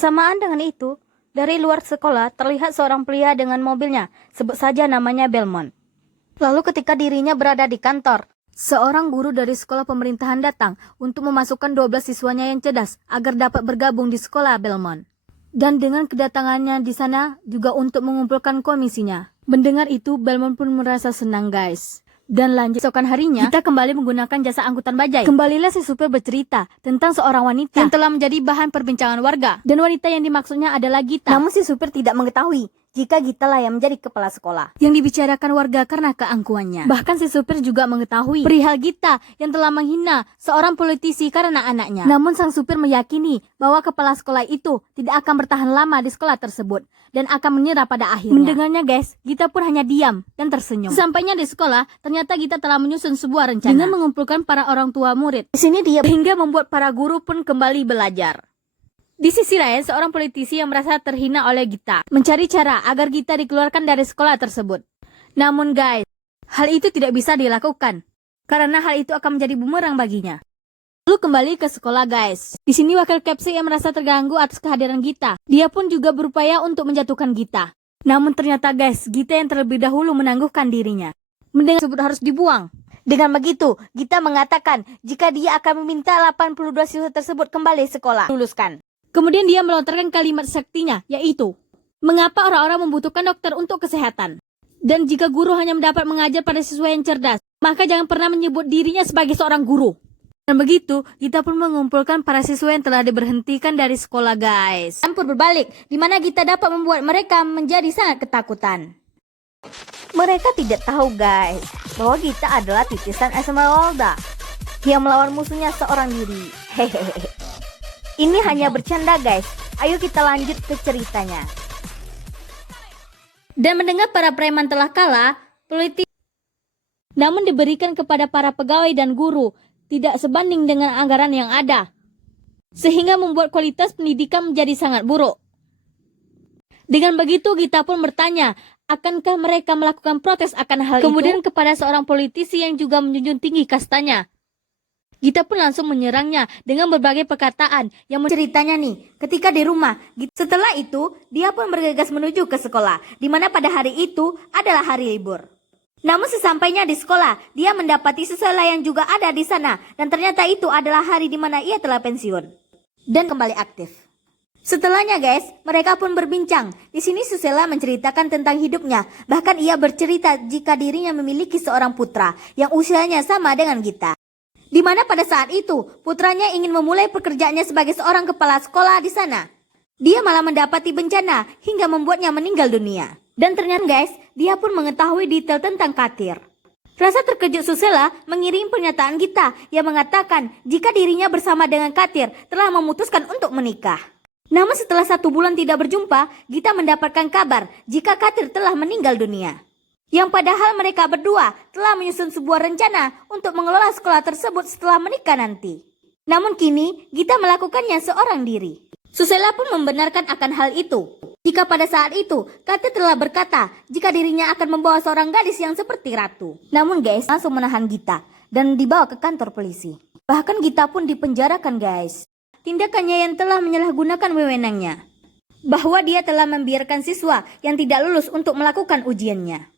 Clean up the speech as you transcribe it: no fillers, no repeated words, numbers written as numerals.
Bersamaan dengan itu, dari luar sekolah terlihat seorang pria dengan mobilnya, sebut saja namanya Belmont. Lalu ketika dirinya berada di kantor, seorang guru dari sekolah pemerintahan datang untuk memasukkan 12 siswanya yang cerdas agar dapat bergabung di sekolah Belmont. Dan dengan kedatangannya di sana juga untuk mengumpulkan komisinya. Mendengar itu, Belmont pun merasa senang guys. Dan lanjut esokan harinya, kita kembali menggunakan jasa angkutan bajai. Kembalilah si supir bercerita tentang seorang wanita yang telah menjadi bahan perbincangan warga. Dan wanita yang dimaksudnya adalah Gita. Namun si supir tidak mengetahui jika Gita lah yang menjadi kepala sekolah yang dibicarakan warga karena keangkuhannya. Bahkan si supir juga mengetahui perihal Gita yang telah menghina seorang politisi karena anaknya. Namun sang supir meyakini bahwa kepala sekolah itu tidak akan bertahan lama di sekolah tersebut dan akan menyerah pada akhirnya. Mendengarnya guys, Gita pun hanya diam dan tersenyum. Sesampainya di sekolah, ternyata Gita telah menyusun sebuah rencana dengan mengumpulkan para orang tua murid. Di sini dia hingga membuat para guru pun kembali belajar. Di sisi lain, seorang politisi yang merasa terhina oleh Gita mencari cara agar Gita dikeluarkan dari sekolah tersebut. Namun guys, hal itu tidak bisa dilakukan karena hal itu akan menjadi bumerang baginya. Lalu kembali ke sekolah guys. Di sini wakil Kepsi yang merasa terganggu atas kehadiran Gita. Dia pun juga berupaya untuk menjatuhkan Gita. Namun ternyata guys, Gita yang terlebih dahulu menangguhkan dirinya. Mendengar tersebut harus dibuang. Dengan begitu, Gita mengatakan jika dia akan meminta 82 siswa tersebut kembali sekolah luluskan. Kemudian dia melontarkan kalimat saktinya, yaitu, mengapa orang-orang membutuhkan dokter untuk kesehatan? Dan jika guru hanya mendapat mengajar pada siswa yang cerdas, maka jangan pernah menyebut dirinya sebagai seorang guru. Dan begitu, Gita pun mengumpulkan para siswa yang telah diberhentikan dari sekolah guys. Dan pun berbalik, di mana Gita dapat membuat mereka menjadi sangat ketakutan. Mereka tidak tahu guys, bahwa Gita adalah titisan Esmeralda yang melawan musuhnya seorang diri. Hehehe. Ini hanya bercanda guys, ayo kita lanjut ke ceritanya. Dan mendengar para preman telah kalah, politik namun diberikan kepada para pegawai dan guru tidak sebanding dengan anggaran yang ada, sehingga membuat kualitas pendidikan menjadi sangat buruk. Dengan begitu Gita pun bertanya, akankah mereka melakukan protes akan hal itu? Kemudian kepada seorang politisi yang juga menjunjung tinggi kastanya, Gita pun langsung menyerangnya dengan berbagai perkataan yang ceritanya nih, ketika di rumah. Setelah itu, dia pun bergegas menuju ke sekolah, di mana pada hari itu adalah hari libur. Namun sesampainya di sekolah, dia mendapati Susela yang juga ada di sana, dan ternyata itu adalah hari di mana ia telah pensiun dan kembali aktif. Setelahnya guys, mereka pun berbincang. Di sini Susela menceritakan tentang hidupnya, bahkan ia bercerita jika dirinya memiliki seorang putra yang usianya sama dengan Gita. Di mana pada saat itu, putranya ingin memulai pekerjaannya sebagai seorang kepala sekolah di sana. Dia malah mendapati bencana hingga membuatnya meninggal dunia. Dan ternyata guys, dia pun mengetahui detail tentang Katir. Rasa terkejut Susela mengirim pernyataan Gita yang mengatakan jika dirinya bersama dengan Katir telah memutuskan untuk menikah. Namun setelah 1 bulan tidak berjumpa, Gita mendapatkan kabar jika Katir telah meninggal dunia. Yang padahal mereka berdua telah menyusun sebuah rencana untuk mengelola sekolah tersebut setelah menikah nanti. Namun kini, Gita melakukannya seorang diri. Susela pun membenarkan akan hal itu. Jika pada saat itu, Katir telah berkata jika dirinya akan membawa seorang gadis yang seperti ratu. Namun guys, langsung menahan Gita dan dibawa ke kantor polisi. Bahkan Gita pun dipenjarakan guys. Tindakannya yang telah menyalahgunakan wewenangnya, bahwa dia telah membiarkan siswa yang tidak lulus untuk melakukan ujiannya.